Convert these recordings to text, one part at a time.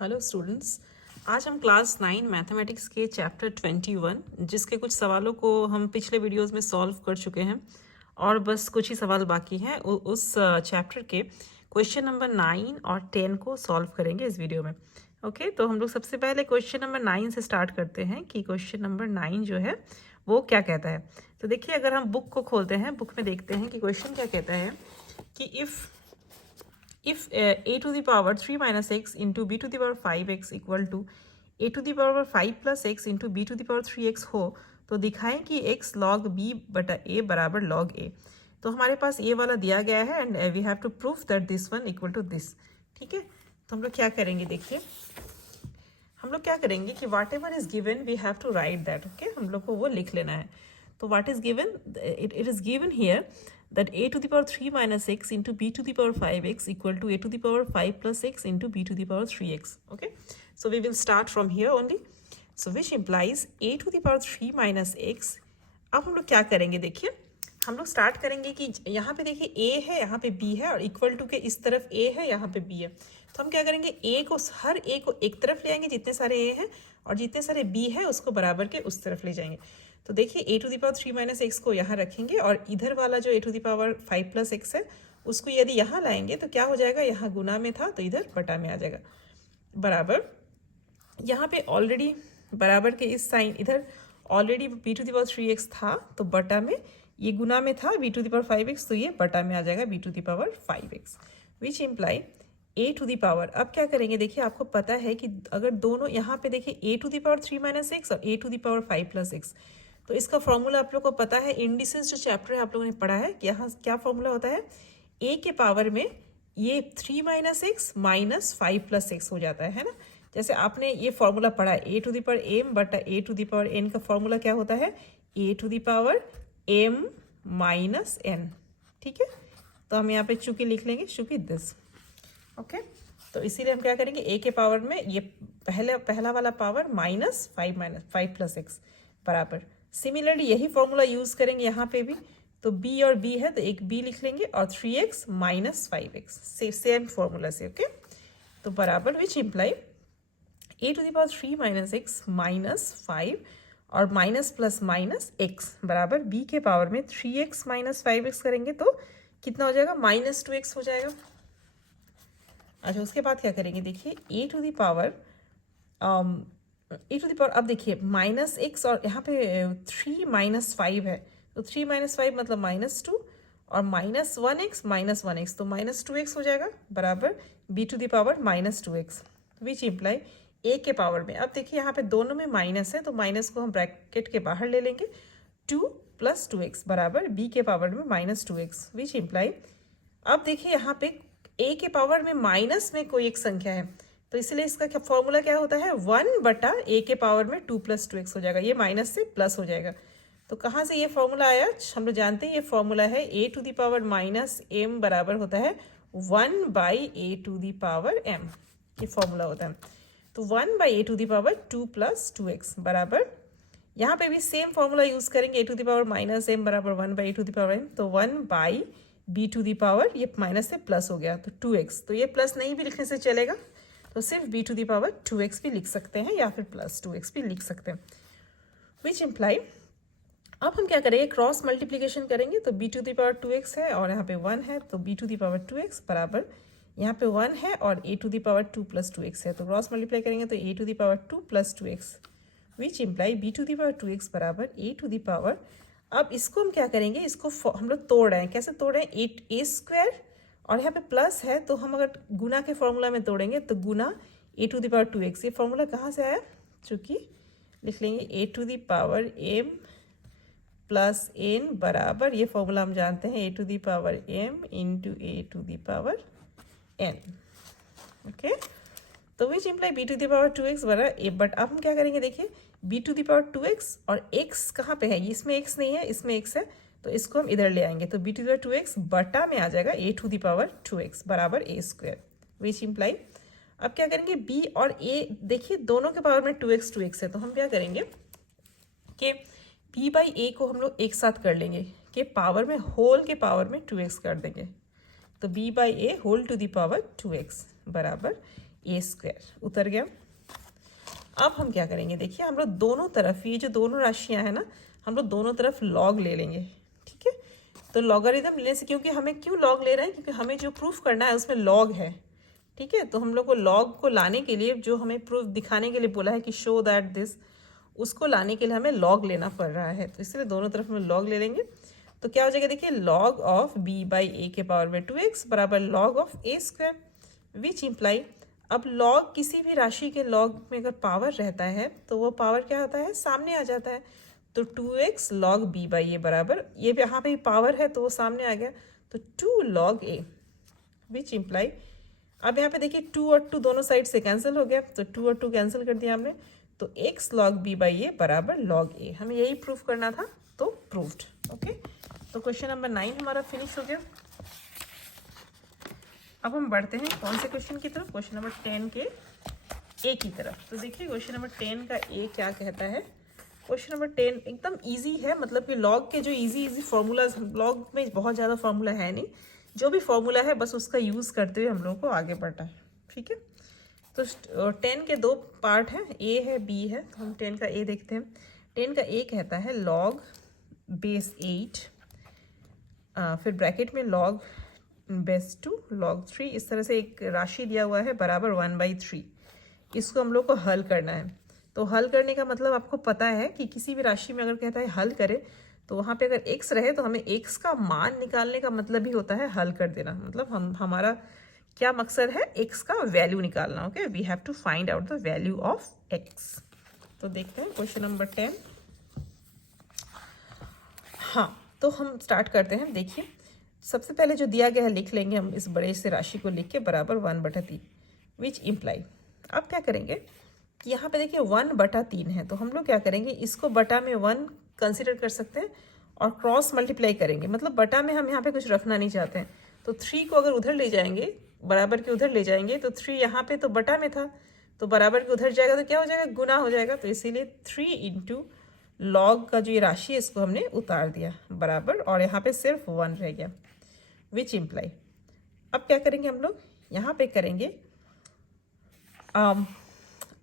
Hello students, आज हम class 9 mathematics के चैप्टर 21 जिसके कुछ सवालों को हम पिछले वीडियोस में सॉल्व कर चुके हैं और बस कुछ ही सवाल बाकी हैं। उस चैप्टर के क्वेश्चन नंबर 9 और 10 को सॉल्व करेंगे इस वीडियो में। ओके, तो हम लोग सबसे पहले क्वेश्चन नंबर 9 से स्टार्ट करते हैं कि क्वेश्चन नंबर 9 जो है वो क्या कहता है। तो देखिए, अगर हम बुक को खोलते हैं, बुक में देखते हैं कि क्वेश्चन क्या कहता है कि if a to the power 3 minus x into b to the power 5x equal to a to the power 5 plus x into b to the power 3x हो तो दिखाएं कि x log b बटा a बराबर log a। तो हमारे पास ये वाला दिया गया है and we have to prove that this one equal to this. ठीक है, तो हम लोग क्या करेंगे, देखिए हम लोग क्या करेंगे कि whatever is given we have to write that. Okay, हम लोग को वो लिख लेना है। तो what is given, it is given here that a to the power 3 minus x into b to the power 5x equal to a to the power 5 plus x into b to the power 3x. Okay, so we will start from here only, so which implies a to the power 3 minus x। अब हम लोग क्या करेंगे, देखिए हम लोग start करेंगे कि यहाँ पे देखिए a है, यहाँ पे b है और इक्वल टू के इस तरफ a है, यहाँ पे b है। तो हम क्या करेंगे, a को हर a को एक तरफ ले आएंगे जितने सारे a हैं, और जितने सारे b है उसको बराबर के उस तरफ ले जाएंगे। तो देखिए a to the power 3 minus x को यहाँ रखेंगे और इधर वाला जो a to the power 5 plus x है उसको यदि यहाँ लाएंगे तो क्या हो जाएगा, यहाँ गुना में था तो इधर बटा में आ जाएगा। बराबर यहाँ पे ऑलरेडी बराबर के इस साइन इधर already b to the power 3x था तो बटा में, ये गुना में था b to the power 5x तो ये बटा में आ जाएगा b to the power 5x, which imply a to the power. अब क्या करेंगे, देखिए आपको पता है कि अगर दोनों यहाँ पे देखिए a to the power 3 minus x और a to the power 5 plus x, तो इसका फॉर्मूला आप लोग को पता है। इंडिसेस जो चैप्टर है आप लोगों ने पढ़ा है कि यहाँ क्या फॉर्मूला होता है, a के पावर में ये 3 minus x minus 5 plus x हो जाता है ना। जैसे आपने ये फॉर्मूला पढ़ा है a to the power m बटा a to the power n का फॉर्मूला क्या होता है, a to the power m minus n। ठीक है, तो हम यहाँ पे चूंकि लिख लेंगे चूंकि दिस। ओके, तो इसीलिए हम क्या करेंगे, a के पावर में ये पहला वाला पावर माइनस 5 प्लस एक्स बराबर। सिमिलरली यही फॉर्मूला यूज करेंगे यहाँ पे भी, तो b और b है तो एक b लिख लेंगे और 3x minus 5x same formula से। ओके, तो बराबर which imply a to the power 3 minus x minus 5 और माइनस प्लस माइनस x बराबर b के पावर में 3x माइनस 5x करेंगे तो कितना हो जाएगा, माइनस 2x हो जाएगा। अच्छा, उसके बाद क्या करेंगे, देखिए a टू द पावर अब देखिए माइनस एक्स और यहाँ पे 3 माइनस 5 है तो 3 माइनस 5 मतलब माइनस 2 और माइनस 1x माइनस 1x तो माइनस 2x हो जाएगा बराबर b to the power minus 2x, which imply a के पावर में। अब देखिए यहाँ पे दोनों में माइनस है तो माइनस को हम ब्रैकेट के बाहर ले लेंगे, 2 प्लस 2x बराबर b के पावर में माइनस 2x, विच इम्प्लाई अब देखिए यहाँ पे a के पावर में माइनस में कोई एक संख्या है तो इसलिए इसका क्या फॉर्मूला क्या होता है, 1 बटा a के पावर में 2 प्लस 2x हो जाएगा, ये माइनस से प्लस हो जाएगा। तो कहाँ से ये फॉर्मूला आया, हम लोग जानते हैं ये फॉर्मूला है a to the power minus m बराबर होता है 1 by a to the power m, ये फॉर्मूला होता है। तो 1 by a to the power 2 plus 2x बराबर, यहाँ पे भी सेम फॉर्मूला यूज करेंगे, a to the power minus m बराबर 1 by a to the power m, तो 1 by b to the power, ये माइनस से प्लस हो गया तो 2x, तो ये प्लस नहीं भी लिखने से चलेगा तो सिर्फ b to the power 2x भी लिख सकते हैं या फिर प्लस 2x भी लिख सकते हैं, विच इम्प्लाई अब हम क्या करेंगे, क्रॉस मल्टीप्लीकेशन करेंगे तो b to the power 2x है और यहाँ पे 1 है तो b to the power 2x बराबर यहाँ पे 1 है और a to the power 2 plus 2x है तो क्रॉस मल्टीप्लाई करेंगे तो a to the power 2 plus 2x, which imply b to the power 2x बराबर a टू द पावर। अब इसको हम क्या करेंगे, इसको हम लोग तोड़ रहे हैं, कैसे तोड़ रहे हैं, 8a स्क्वायर और यहाँ पे प्लस है तो हम अगर गुना के फॉर्मूला में तोड़ेंगे तो गुना a to the power 2x, ये फॉर्मूला कहाँ से आया, चूँकि लिख लेंगे a to the power m plus n बराबर, ये फॉर्मूला हम जानते हैं a to the power m into a to the power n। Okay, तो which imply b to the power 2x बराबर a, बट अब हम क्या करेंगे, देखिए b to the power 2x और x कहाँ पे है, इसमें x नहीं है इसमें x है तो इसको हम इधर ले आएंगे तो b to the power 2x बटा में आ जाएगा a to the power 2x बराबर a स्क्वायर, विच इम्प्लाई अब क्या करेंगे b और a, देखिए दोनों के पावर में 2x है तो हम क्या करेंगे कि b बाई a को हम लोग एक साथ कर लेंगे कि पावर में होल के पावर में 2x कर देंगे तो b by a whole to the power 2x बराबर ए स्क्वायर उतर गया। अब हम क्या करेंगे, देखिए हम लोग दोनों तरफ, ये जो दोनों राशियां हैं ना, हम लोग दोनों तरफ लॉग ले लेंगे, ठीक है। तो लॉगरिथम लेने से, क्योंकि हमें क्यों लॉग ले रहे हैं, क्योंकि हमें जो प्रूफ करना है उसमें लॉग है, ठीक है। तो हम लोग को लॉग को लाने के लिए, जो हमें प्रूफ दिखाने के लिए बोला है कि शो दैट दिस, उसको लाने के लिए हमें लॉग लेना पड़ रहा है। तो इसलिए दोनों तरफ में लॉग ले लेंगे। तो क्या हो जाएगा, देखिए लॉग ऑफ b बाई ए के पावर में 2x बराबर log of A square, which imply, अब लॉग किसी भी राशि के लॉग में अगर पावर रहता है तो वो पावर क्या होता है, सामने आ जाता है। तो 2x लॉग b बाई ए बराबर, ये यहाँ पे पावर है तो वो सामने आ गया, तो 2 लॉग a, विच इम्प्लाई, अब यहाँ पे देखिए 2 और 2 दोनों साइड से कैंसिल हो गया, तो 2 और 2 कैंसिल कर दिया हमने, तो x लॉग b बाई ए बराबर लॉग a, हमें यही प्रूफ करना था, तो प्रूव्ड। ओके, तो क्वेश्चन नंबर 9 हमारा फिनिश हो गया। अब हम बढ़ते हैं कौन से क्वेश्चन की तरफ, क्वेश्चन नंबर 10 के ए की तरफ। तो देखिए क्वेश्चन नंबर 10 का ए क्या कहता है। क्वेश्चन नंबर 10 एकदम इजी है, मतलब कि लॉग के जो इजी फॉर्मूलाज, लॉग में बहुत ज़्यादा फॉर्मूला है नहीं, जो भी फॉर्मूला है बस उसका यूज़ करते हुए हम लोग को आगे बढ़ना है, ठीक है। तो 10 के 2 पार्ट हैं, ए है बी है, तो हम 10 का ए देखते हैं। 10 का ए कहता है लॉग बेस 8, फिर ब्रैकेट में लॉग बेस 2 लॉग 3, इस तरह से एक राशि दिया हुआ है बराबर 1/3। इसको हम लोग को हल करना है। तो हल करने का मतलब आपको पता है कि किसी भी राशि में अगर कहता है हल करे, तो वहाँ पे अगर x रहे तो हमें x का मान निकालने का मतलब ही होता है हल कर देना। मतलब हमारा क्या मकसद है, x का वैल्यू निकालना। Okay, we have to find out the value of x। तो देखते हैं क्वेश्चन नंबर 10। हाँ, तो हम स्टार्ट करते हैं। देखिए सबसे पहले जो दिया गया है लिख लेंगे हम, इस बड़े से राशि को लिख के बराबर 1/3, विच इम्प्लाई, अब क्या करेंगे कि यहाँ पे देखिए 1/3 है, तो हम लोग क्या करेंगे, इसको बटा में 1 कंसिडर कर सकते हैं और क्रॉस मल्टीप्लाई करेंगे। मतलब बटा में हम यहाँ पे कुछ रखना नहीं चाहते हैं, तो 3 को अगर उधर ले जाएंगे, बराबर के उधर ले जाएंगे, तो 3 यहाँ पे तो बटा में था, तो बराबर के उधर जाएगा तो क्या हो जाएगा, गुना हो जाएगा। तो इसीलिए 3 इंटू लॉग का जो ये राशि है इसको हमने उतार दिया बराबर, और यहाँ पे सिर्फ 1 रह गया, विच इम्प्लाई। अब क्या करेंगे हम लोग, यहाँ पे करेंगे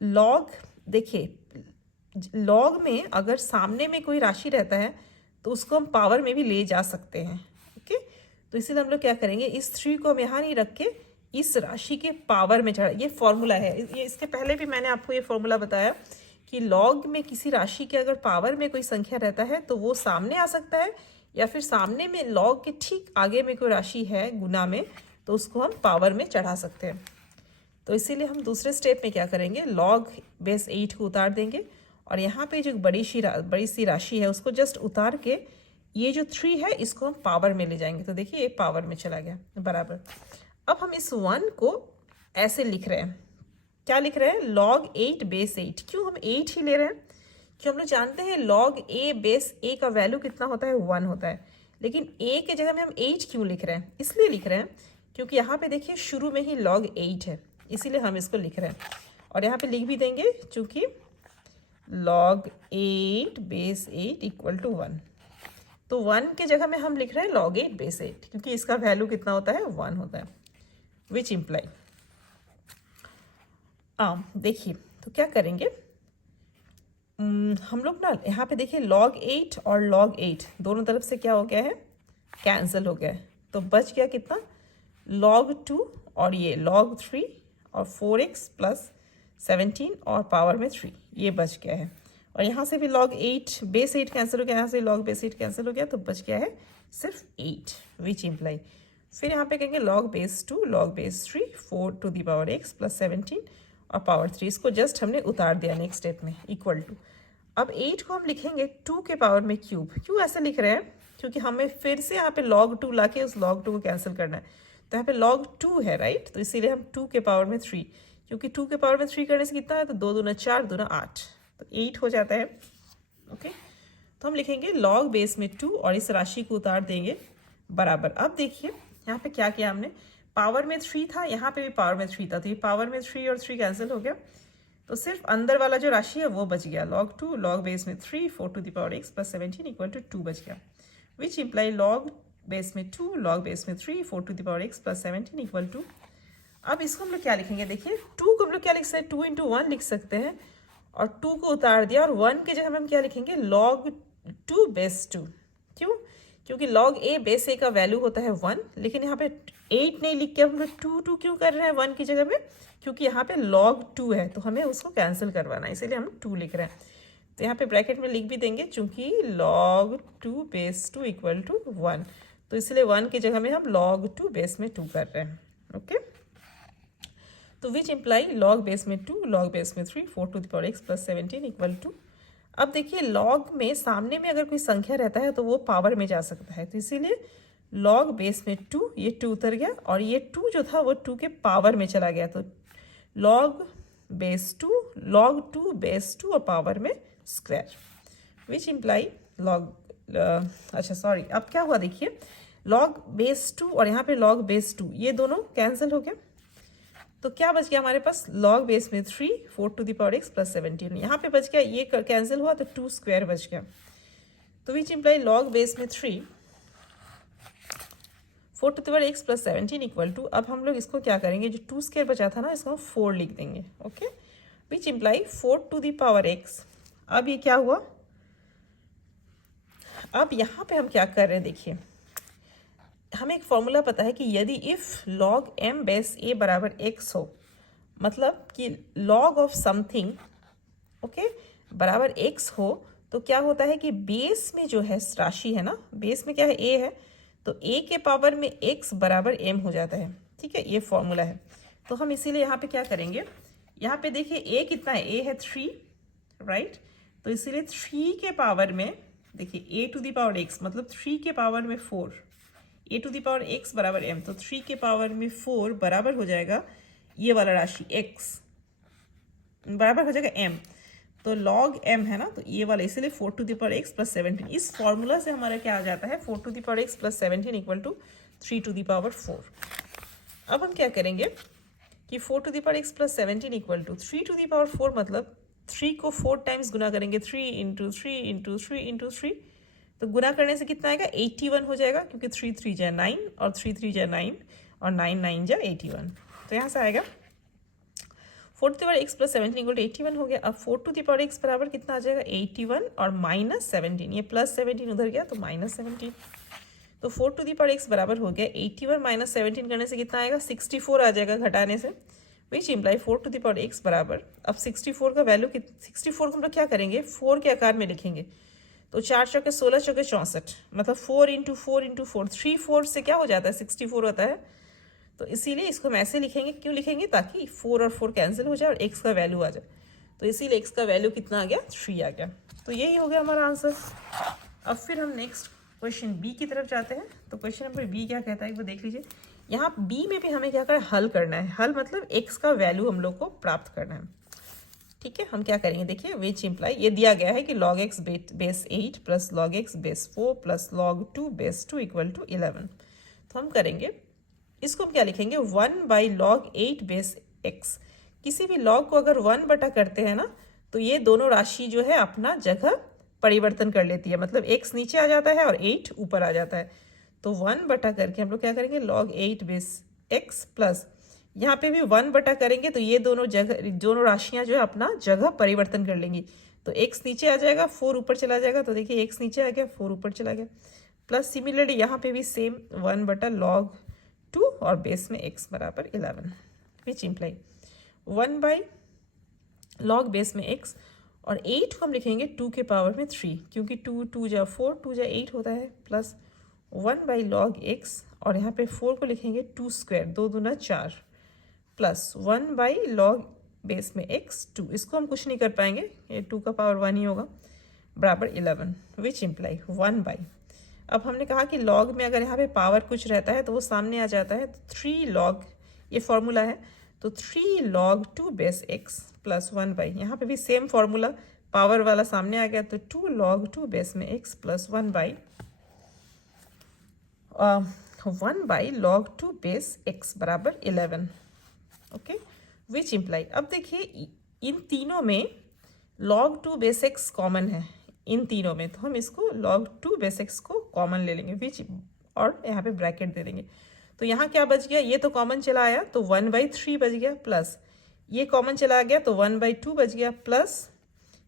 लॉग। देखिए लॉग में अगर सामने में कोई राशि रहता है तो उसको हम पावर में भी ले जा सकते हैं। ओके, तो इसीलिए हम लोग क्या करेंगे, इस 3 को हम यहाँ नहीं रख के इस राशि के पावर में चढ़ा, ये फॉर्मूला है। ये इसके पहले भी मैंने आपको ये फॉर्मूला बताया कि लॉग में किसी राशि के अगर पावर में कोई संख्या रहता है तो वो सामने आ सकता है, या फिर सामने में लॉग के ठीक आगे में कोई राशि है गुना में, तो उसको हम पावर में चढ़ा सकते हैं। तो इसीलिए हम दूसरे स्टेप में क्या करेंगे, लॉग बेस 8 को उतार देंगे, और यहाँ पे जो बड़ी सी राशि है उसको जस्ट उतार के ये जो 3 है इसको हम पावर में ले जाएंगे। तो देखिए ये पावर में चला गया बराबर। अब हम इस 1 को ऐसे लिख रहे हैं, क्या लिख रहे हैं, लॉग 8 बेस 8। क्यों हम 8 ही ले रहे हैं, क्योंकि हम लोग जानते हैं लॉग ए बेस ए का वैल्यू कितना होता है, 1 होता है। लेकिन ए के जगह में हम 8 क्यों लिख रहे हैं, इसलिए लिख रहे हैं क्योंकि यहाँ पे देखिए शुरू में ही लॉग 8 है, इसीलिए हम इसको लिख रहे हैं। और यहाँ पे लिख भी देंगे चूंकि log 8 बेस 8 इक्वल टू 1, तो 1 के जगह में हम लिख रहे हैं log 8 बेस 8, क्योंकि इसका वैल्यू कितना होता है, 1 होता है, विच इम्प्लाई। देखिए तो क्या करेंगे, हम लोग ना यहाँ पे देखिए log 8 और log 8 दोनों तरफ से क्या हो गया है, कैंसिल हो गया है। तो बच गया कितना, log 2 और ये log 3 और 4x प्लस 17 और पावर में 3, ये बच गया है। और यहाँ से भी log 8 बेस 8 कैंसिल हो गया, यहाँ से log बेस 8 कैंसिल हो गया, तो बच गया है सिर्फ 8, विच इम्प्लाई। फिर यहाँ पे कहेंगे log base 2 log base 3 4 to the power x plus 17 और पावर 3, इसको जस्ट हमने उतार दिया नेक्स्ट स्टेप में, इक्वल टू। अब 8 को हम लिखेंगे 2 के पावर में क्यूब। क्यों ऐसे लिख रहे हैं, क्योंकि हमें फिर से यहाँ पे log 2 ला के उस log 2 को कैंसिल करना है। तो यहाँ पे log 2 है राइट, तो इसीलिए हम 2 के पावर में 3, क्योंकि 2 के पावर में 3 करने से कितना है, तो 2 दूना 4 दूना 8, तो 8 हो जाता है। ओके, तो हम लिखेंगे log बेस में 2 और इस राशि को उतार देंगे बराबर। अब देखिए यहाँ पे क्या किया हमने, पावर में 3 था, यहाँ पे भी पावर में 3 था, तो ये पावर में 3 और 3 कैंसिल हो गया, तो सिर्फ अंदर वाला जो राशि है वो बच गया, log 2 log बेस में 3 4 to the power x plus 17 equal to 2 बच गया, विच इम्प्लाई log बेस में 2 log बेस में 3 4 to the power x plus 17 equal to, अब इसको हम लोग क्या लिखेंगे, देखिए 2 को हम लोग क्या लिख सकते हैं, 2 इंटू 1 लिख सकते हैं, और 2 को उतार दिया, और 1 के जगह हम क्या लिखेंगे, log 2 बेस 2। क्यों? क्योंकि log a बेस a का वैल्यू होता है 1, लेकिन यहाँ पे 8 नहीं लिख के हम लोग 2 क्यों कर रहे हैं 1 की जगह में, क्योंकि यहाँ पे log 2 है, तो हमें उसको कैंसिल करवाना है, इसीलिए हम 2 लिख रहे हैं। तो यहाँ पे ब्रैकेट में लिख भी देंगे, चूंकि log 2 बेस 2 इक्वल टू 1, तो इसलिए 1 की जगह में हम log 2 बेस में 2 कर रहे हैं। ओके, तो विच इम्प्लाई log बेस में 2, log बेस में 3, 4 to the power x plus 17 equal to. अब देखिए log में सामने में अगर कोई संख्या रहता है तो वो पावर में जा सकता है, तो इसीलिए log बेस में 2, ये 2 उतर गया, और ये 2 जो था वो 2 के पावर में चला गया, तो log बेस 2, log 2 बेस 2 और पावर में स्क्वायर, विच इम्प्लाई log अच्छा सॉरी, अब क्या हुआ देखिए, log बेस 2 और यहाँ पे log बेस 2 ये दोनों कैंसिल हो गए, तो क्या बच गया हमारे पास, log बेस में 3, 4 to the power x plus 17, यहाँ पे बच गया, ये कैंसिल हुआ तो 2 स्क्वायर बच गया, तो विच इम्प्लाई log बेस में 3, 4 to the power x plus 17 equal to. अब हम लोग इसको क्या करेंगे, जो 2 स्क्वायर बचा था ना, इसको हम 4 लिख देंगे। Okay, which imply 4 to the power x। अब ये क्या हुआ, अब यहाँ पे हम क्या कर रहे हैं, देखिए हमें एक फॉर्मूला पता है कि यदि if log m base a बराबर x हो, मतलब कि log ऑफ समथिंग ओके बराबर x हो, तो क्या होता है कि बेस में जो है राशि है ना, बेस में क्या है, a है, तो a के पावर में x बराबर m हो जाता है। ठीक है, ये फॉर्मूला है, तो हम इसीलिए यहाँ पे क्या करेंगे, यहाँ पे देखिए a कितना है, a है 3, राइट, तो इसीलिए 3 के पावर में देखिए a to the power x मतलब 3 के पावर में 4, a to the power x बराबर m, तो 3 के पावर में 4 बराबर हो जाएगा ये वाला राशि x बराबर हो जाएगा m, तो log m है ना, तो ये वाला, इसीलिए 4 to the power x plus 17, इस फॉर्मूला से हमारा क्या आ जाता है, 4 to the power x plus 17 equal to 3 to the power 4। अब हम क्या करेंगे कि 4 to the power x plus 17 equal to 3 to the power 4, मतलब 3 को 4 टाइम्स गुना करेंगे, 3 इंटू 3 इंटू 3 इंटू 3, तो गुना करने से कितना आएगा, 81 हो जाएगा, क्योंकि 3 3 जा 9 और 3 3 जा 9 और 9 9 जा 81, तो यहाँ से आएगा 4 to the power x plus 17 equal to 81 हो गया। अब 4 टू द पावर x बराबर कितना आ जाएगा, 81 और माइनस 17, ये प्लस 17 उधर गया तो माइनस 17, तो 4 टू द पावर x बराबर हो गया 81 माइनस 17 करने से कितना आएगा, 64 आ जाएगा घटाने से, which imply 4 to the power x बराबर, अब 64 का वैल्यू 64 को हम लोग क्या करेंगे, 4 के आकार में लिखेंगे, तो 4 चौके 16 चौके 64, मतलब 4 इंटू 4 इंटू 4, 3 4 से क्या हो जाता है, 64 होता है, तो इसीलिए इसको हम ऐसे लिखेंगे, क्यों लिखेंगे, ताकि 4 और 4 कैंसिल हो जाए और x का वैल्यू आ जाए, तो इसीलिए x का वैल्यू कितना आ गया, 3 आ गया, तो यही हो गया हमारा आंसर। अब फिर हम नेक्स्ट क्वेश्चन बी की तरफ जाते हैं, तो क्वेश्चन नंबर बी क्या कहता है वो देख लीजिए। यहाँ बी में भी हमें क्या करना है, हल करना है, हल मतलब x का वैल्यू हम लोग को प्राप्त करना है। ठीक है, हम क्या करेंगे, देखिए विच इम्प्लाई, ये दिया गया है कि log x base 8 plus log x base 4 plus log 2 base 2 equal to 11, तो हम करेंगे, इसको हम क्या लिखेंगे, 1 बाई log 8 बेस x। किसी भी log को अगर 1 बटा करते हैं ना, तो ये दोनों राशि जो है अपना जगह परिवर्तन कर लेती है, मतलब x नीचे आ जाता है और 8 ऊपर आ जाता है, तो 1 बटा करके हम लोग क्या करेंगे, log 8 बेस x प्लस यहाँ पे भी 1 बटा करेंगे, तो ये दोनों राशियां जो है अपना जगह परिवर्तन कर लेंगी, तो x नीचे आ जाएगा, 4 ऊपर चला जाएगा, तो देखिए x नीचे आ गया, 4 ऊपर चला गया, प्लस सिमिलरली यहाँ पे भी सेम 1 बटा log 2 और बेस में x बराबर 11, विच इम्प्लाई 1 बाई log बेस में x, और 8 को हम लिखेंगे 2 के पावर में 3, क्योंकि 2 2 जा 4 2 जा 8 होता है, प्लस 1 बाई log x, और यहाँ पे 4 को लिखेंगे 2 स्क्वायर, 2 दूना 4, प्लस 1 बाई log बेस में x 2, इसको हम कुछ नहीं कर पाएंगे, ये 2 का पावर 1 ही होगा, बराबर 11, विच इम्प्लाई 1 बाई, अब हमने कहा कि log में अगर यहाँ पे पावर कुछ रहता है तो वो सामने आ जाता है, तो 3 log, ये फॉर्मूला है, तो 3 log 2 base x plus 1 by, यहाँ पे भी सेम फॉर्मूला, पावर वाला सामने आ गया, तो 2 log 2 बेस में x plus 1 by 1 by log 2 base x बराबर 11, ओके, विच इम्प्लाई, अब देखिए इन तीनों में log 2 बेस x कॉमन है, इन तीनों में, तो हम इसको log 2 बेस x को कॉमन ले लेंगे, विच, और यहाँ पे ब्रैकेट दे देंगे, तो यहाँ क्या बच गया, ये तो कॉमन चला आया तो 1/3 बच गया, प्लस ये कॉमन चला गया तो 1/2 बच गया, प्लस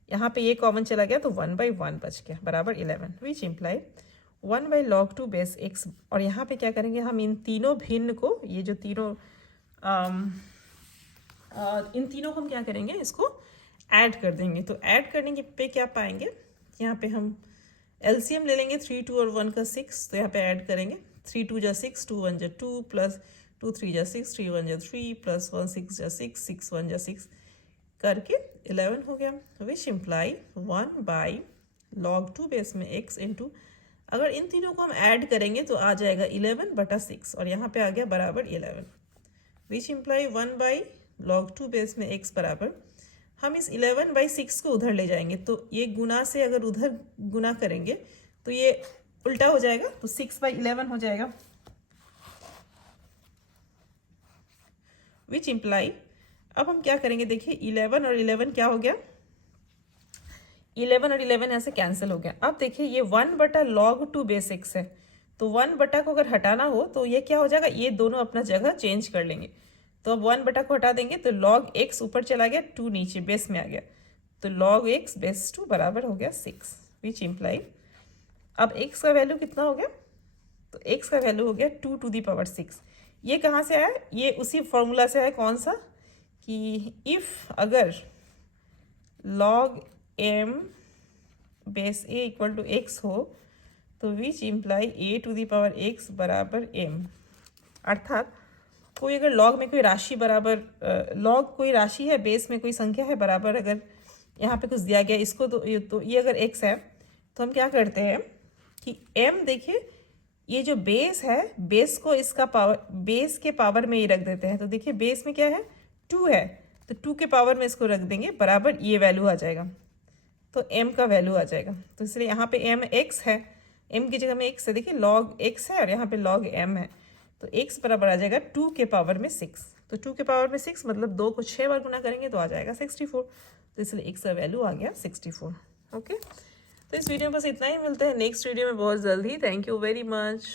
यहाँ पे ये कॉमन चला गया तो 1/1 बच गया, बराबर 11, विच इम्प्लाई 1/log 2 बेस x। और यहाँ पे क्या करेंगे हम, इन तीनों भिन्न को, ये जो तीनों इन तीनों को हम क्या करेंगे, इसको ऐड कर देंगे। तो ऐड करने के पे क्या पाएंगे, यहाँ पे हम एलसीएम ले लेंगे, 3 2 और 1 का 6, तो यहाँ पे ऐड करेंगे, 3 2 जा 6, 2 1 जा 2, प्लस 2 3 जा 6, 3 1 जा 3, प्लस 1 6 जा 6, 6 1 जा 6 करके 11 हो गया, विच इम्प्लाई 1/log 2 बेस में x इंटू, अगर इन तीनों को हम ऐड करेंगे तो आ जाएगा 11/6 और यहाँ पे आ गया बराबर 11, विच इम्प्लाई 1/log 2 बेस में x बराबर, हम इस 11/6 को उधर ले जाएंगे तो ये गुना से अगर उधर गुना करेंगे तो ये उल्टा हो जाएगा, तो 6/11 हो जाएगा, विच इम्प्लाई, अब हम क्या करेंगे, देखिए 11 और 11 क्या हो गया, 11 और 11 ऐसे कैंसिल हो गया। अब देखिए ये 1/log 2 बेस x है, तो 1 को अगर हटाना हो तो ये क्या हो जाएगा, ये दोनों अपना जगह चेंज कर लेंगे। तो अब 1 को हटा देंगे तो log x ऊपर चला गया, 2 नीचे बेस में आ गया, तो log x बेस 2 बराबर हो गया 6, विच इम्प्लाई, अब x का वैल्यू कितना हो गया, तो x का वैल्यू हो गया 2 to the power 6। ये कहाँ से आया, ये उसी फॉर्मूला से आया, कौन सा, कि इफ़ अगर log m base a equal to x हो तो which imply a to the power x बराबर m, अर्थात कोई अगर log में कोई राशि बराबर log कोई राशि है, बेस में कोई संख्या है बराबर, अगर यहाँ पे कुछ दिया गया इसको, तो ये अगर x है तो हम क्या करते हैं कि m, देखिए ये जो बेस है, बेस को इसका पावर, बेस के पावर में ही रख देते हैं। तो देखिए बेस में क्या है, 2 है, तो 2 के पावर में इसको रख देंगे, बराबर ये वैल्यू आ जाएगा, तो m का वैल्यू आ जाएगा। तो इसलिए यहाँ पे m x है, m की जगह में x है, देखिए log x है और यहाँ पे log m है, तो x बराबर आ जाएगा 2 के पावर में 6। तो 2 के पावर में 6 मतलब 2 को 6 बार गुना करेंगे तो आ जाएगा 64, तो इसलिए x का वैल्यू आ गया 64। ओके, तो इस वीडियो में बस इतना ही, मिलते हैं नेक्स्ट वीडियो में बहुत जल्दी। Thank you very much.